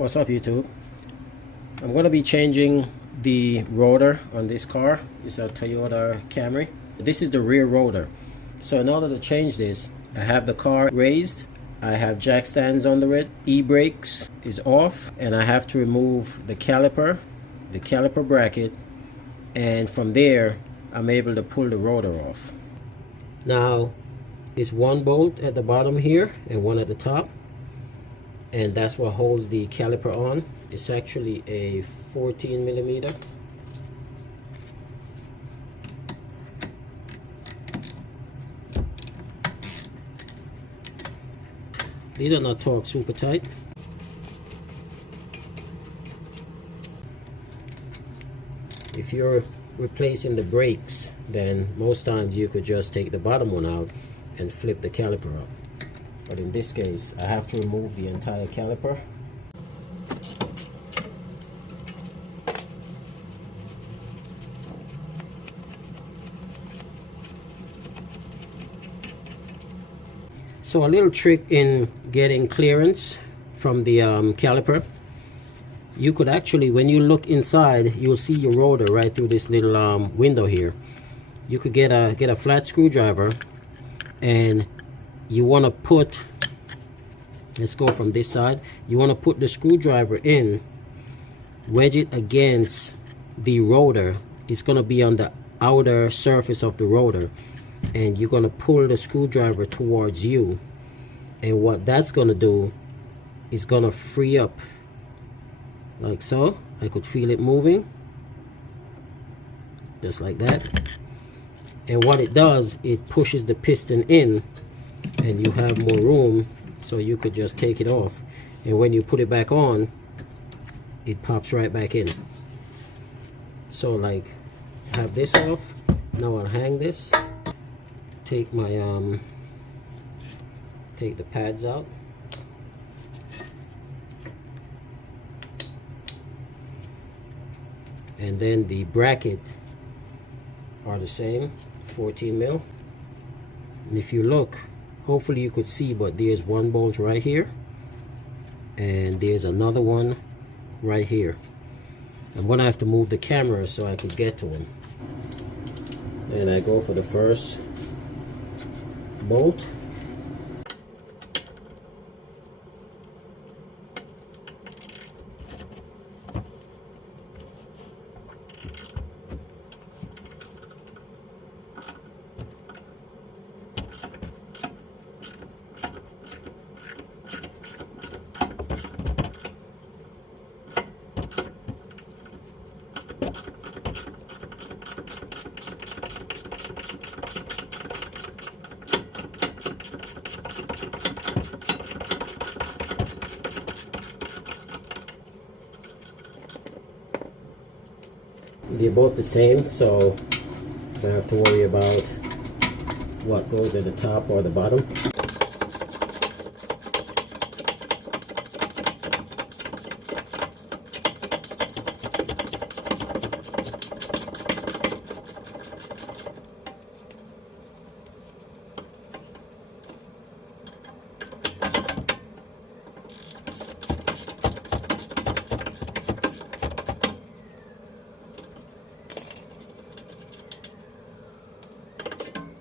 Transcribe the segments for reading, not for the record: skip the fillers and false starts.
What's up, YouTube? I'm going to be changing the rotor on this car. It's a Toyota Camry. This is the rear rotor. So in order to change this, I have the car raised, I have jack stands under it, e-brakes is off, and I have to remove the caliper bracket, and from there I'm able to pull the rotor off. Now it's one bolt at the bottom here and one at the top, and that's what holds the caliper on. It's actually a 14 millimeter. These are not torqued super tight. If you're replacing the brakes, then most times you could just take the bottom one out and flip the caliper up. But in this case, I have to remove the entire caliper. So a little trick in getting clearance from the caliper, you could actually, when you look inside, you'll see your rotor right through this little window here. You could get a flat screwdriver, and you want to put, let's go from this side, you want to put the screwdriver in, wedge it against the rotor. It's going to be on the outer surface of the rotor, and you're going to pull the screwdriver towards you, and what that's going to do is going to free up like so. I could feel it moving just like that, and what it does, it pushes the piston in and you have more room, so you could just take it off, and when you put it back on, it pops right back in. So like, have this off. Now I'll hang this, take my take the pads out, and then the bracket are the same, 14 mil. And if you look, hopefully you could see, but there's one bolt right here and there's another one right here. I'm gonna have to move the camera so I could get to them. And I go for the first bolt. They're both the same, so I don't have to worry about what goes at the top or the bottom.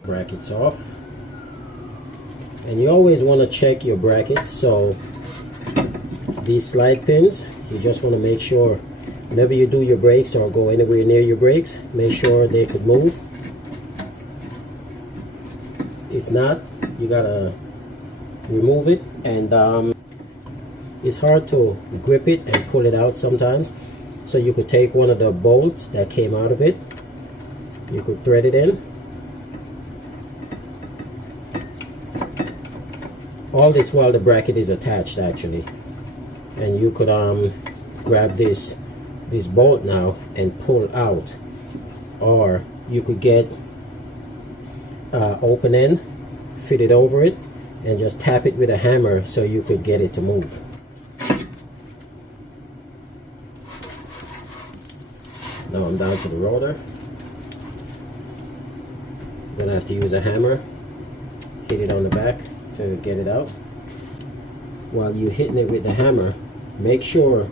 Brackets off, and you always want to check your bracket. So these slide pins, you just want to make sure whenever you do your brakes or go anywhere near your brakes, make sure they could move. If not, you gotta remove it, and it's hard to grip it and pull it out sometimes, so you could take one of the bolts that came out of it, you could thread it in. All this while the bracket is attached actually, and you could grab this bolt now and pull out, or you could get open end, fit it over it, and just tap it with a hammer so you could get it to move. Now I'm down to the rotor. Gonna have to use a hammer, hit it on the back to get it out. While you're hitting it with the hammer, make sure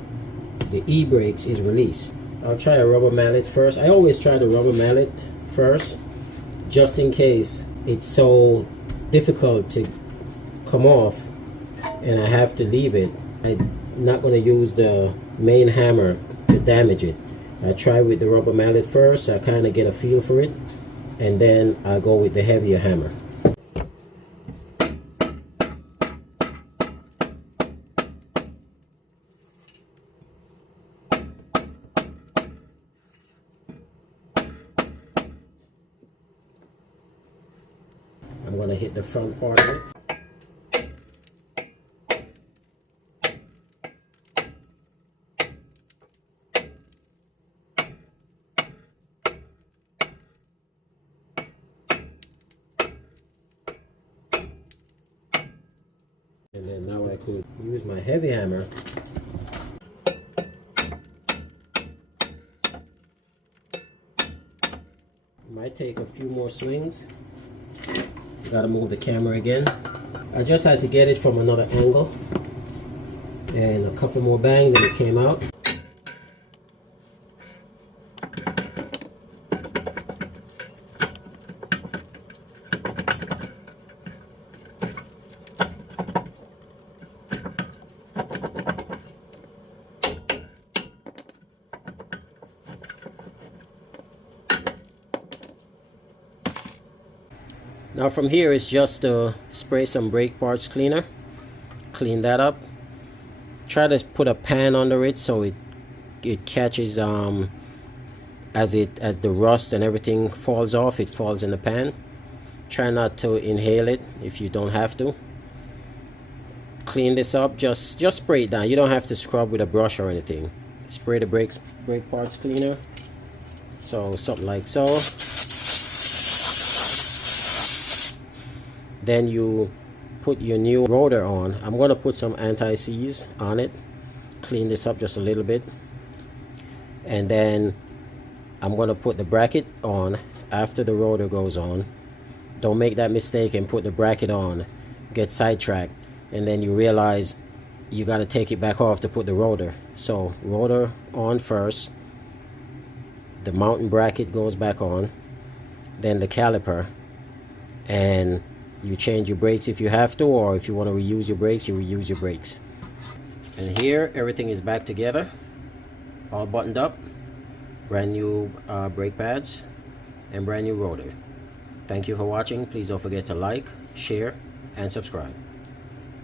the e-brakes is released. I'll try a rubber mallet first. I always try the rubber mallet first, just in case it's so difficult to come off and I have to leave it. I'm not going to use the main hammer to damage it. I try with the rubber mallet first. I kind of get a feel for it, and then I go with the heavier hammer. I'm going to hit the front part of it. And then now I could use my heavy hammer might take a few more swings. Gotta move the camera again. I just had to get it from another angle, and a couple more bangs and it came out. Now from here it's just to spray some brake parts cleaner, clean that up. Try to put a pan under it so it catches as the rust and everything falls off, it falls in the pan. Try not to inhale it if you don't have to. Clean this up, just spray it down. You don't have to scrub with a brush or anything. Spray the brake parts cleaner. So something like so. Then you put your new rotor on. I'm going to put some anti-seize on it. Clean this up just a little bit. And then I'm going to put the bracket on after the rotor goes on. Don't make that mistake and put the bracket on. Get sidetracked. And then you realize you got to take it back off to put the rotor. So rotor on first. The mounting bracket goes back on. Then the caliper. And you change your brakes if you have to, or if you want to reuse your brakes, you reuse your brakes. And here everything is back together, all buttoned up, brand new brake pads and brand new rotor. Thank you for watching. Please don't forget to like, share and subscribe.